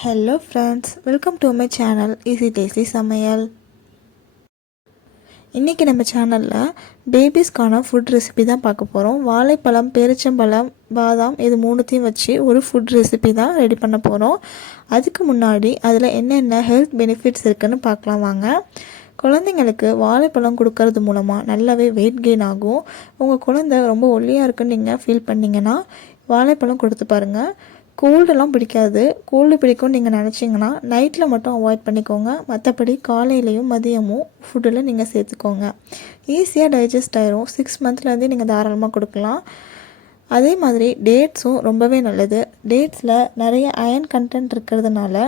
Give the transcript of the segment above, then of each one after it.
Hello friends, welcome to my channel easy tasty சமையல். இன்றைக்கி நம்ம சேனலில் பேபிஸ்க்கான ஃபுட் ரெசிபி தான் பார்க்க போகிறோம். வாழைப்பழம், பேரிச்சம்பழம், பாதாம் இது மூணுத்தையும் வச்சு ஒரு ஃபுட் ரெசிபி தான் ரெடி பண்ண போகிறோம். அதுக்கு முன்னாடி அதில் என்னென்ன ஹெல்த் பெனிஃபிட்ஸ் இருக்குதுன்னு பார்க்கலாம் வாங்க. குழந்தைங்களுக்கு வாழைப்பழம் கொடுக்கறது மூலமாக நல்லாவே வெயிட் கெயின் ஆகும். உங்கள் குழந்தை ரொம்ப ஒல்லியாக இருக்குன்னு நீங்கள் ஃபீல் பண்ணிங்கன்னா வாழைப்பழம் கொடுத்து பாருங்கள். கோல்டெல்லாம் பிடிக்காது, கோல்டு பிடிக்கும்னு நீங்கள் நினச்சிங்கன்னா நைட்டில் மட்டும் அவாய்ட் பண்ணிக்கோங்க. மற்றபடி காலையிலையும் மதியமும் ஃபுட்டில் நீங்கள் சேர்த்துக்கோங்க. ஈஸியாக டைஜஸ்ட் ஆயிரும். 6 மந்த்லேருந்தே நீங்கள் தாராளமாக கொடுக்கலாம். அதே மாதிரி டேட்ஸும் ரொம்பவே நல்லது. டேட்ஸில் நிறைய அயன் கண்டென்ட் இருக்கிறதுனால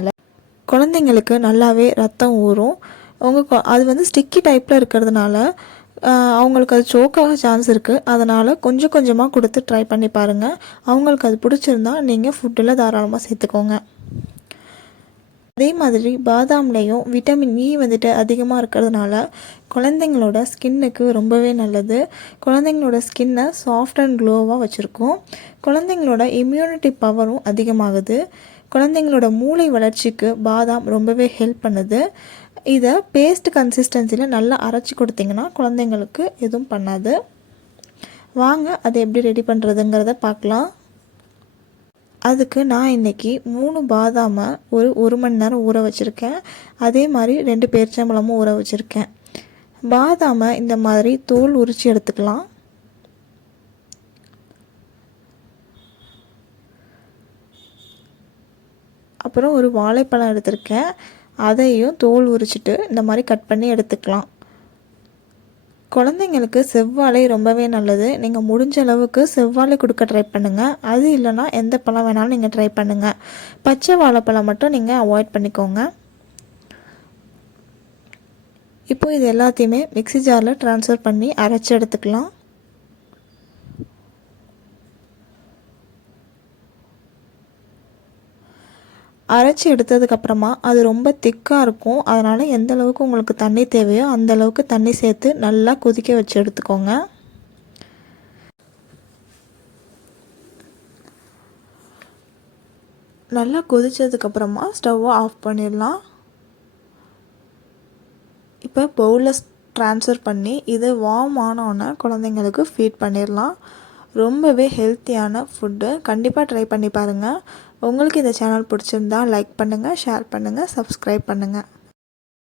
குழந்தைங்களுக்கு நல்லாவே ரத்தம் ஊறும். அது ஸ்டிக்கி டைப்பில் இருக்கிறதுனால அவங்களுக்கு அது சோக்காக சான்ஸ் இருக்குது. அதனால் கொஞ்சம் கொஞ்சமாக கொடுத்து ட்ரை பண்ணி பாருங்கள். அவங்களுக்கு அது பிடிச்சிருந்தா நீங்கள் ஃபுட்டில் தாராளமாக சேர்த்துக்கோங்க. அதே மாதிரி பாதாம்லேயும் விட்டமின் இ அதிகமாக இருக்கிறதுனால குழந்தைங்களோட ஸ்கின்னுக்கு ரொம்பவே நல்லது. குழந்தைங்களோட ஸ்கின்னை சாஃப்ட் அண்ட் க்ளோவாக வச்சுருக்கோம். குழந்தைங்களோட இம்யூனிட்டி பவரும் அதிகமாகுது. குழந்தைங்களோட மூளை வளர்ச்சிக்கு பாதாம் ரொம்பவே ஹெல்ப் பண்ணுது. இதை பேஸ்ட் கன்சிஸ்டன்சியில் நல்லா அரைச்சி கொடுத்திங்கன்னா குழந்தைங்களுக்கு எதுவும் பண்ணாது. வாங்க அதை எப்படி ரெடி பண்ணுறதுங்கிறத பார்க்கலாம். அதுக்கு நான் இன்றைக்கி 3 பாதாமை ஒரு மணி நேரம் ஊற வச்சுருக்கேன். அதே மாதிரி 2 பேரிச்சம்பழமும் ஊற வச்சுருக்கேன். பாதாமை இந்த மாதிரி தோல் உரித்து எடுத்துக்கலாம். அப்புறம் ஒரு வாழைப்பழம் எடுத்திருக்கேன். அதையும் தோல் உரிச்சிட்டு இந்த மாதிரி கட் பண்ணி எடுத்துக்கலாம். குழந்தைங்களுக்கு செவ்வாழை ரொம்பவே நல்லது. நீங்கள் முடிஞ்ச அளவுக்கு செவ்வாழை கொடுக்க ட்ரை பண்ணுங்கள். அது இல்லைனா எந்த பழம் வேணாலும் நீங்கள் ட்ரை பண்ணுங்கள். பச்சை வாழைப்பழம் மட்டும் நீங்கள் அவாய்ட் பண்ணிக்கோங்க. இப்போ இது எல்லாத்தையுமே மிக்ஸி ஜாரில் ட்ரான்ஸ்ஃபர் பண்ணி அரைச்சி எடுத்துக்கலாம். அரைச்சி எடுத்ததுக்கப்புறமா அது ரொம்ப திக்காக இருக்கும். அதனால் எந்த அளவுக்கு உங்களுக்கு தண்ணி தேவையோ அந்த அளவுக்கு தண்ணி சேர்த்து நல்லா கொதிக்க வச்சு எடுத்துக்கோங்க. நல்லா கொதித்ததுக்கப்புறமா ஸ்டவ்வை ஆஃப் பண்ணிடலாம். இப்போ பவுலில் ட்ரான்ஸ்ஃபர் பண்ணி இது வார்ம் ஆனோன்னே குழந்தைங்களுக்கு ஃபீட் பண்ணிடலாம். ரொம்பவே ஹெல்த்தியான ஃபுட்டு. கண்டிப்பாக ட்ரை பண்ணி பாருங்கள். உங்களுக்கு இந்த சேனல் பிடிச்சிருந்தா லைக் பண்ணுங்கள், ஷேர் பண்ணுங்கள், சப்ஸ்கிரைப் பண்ணுங்கள்.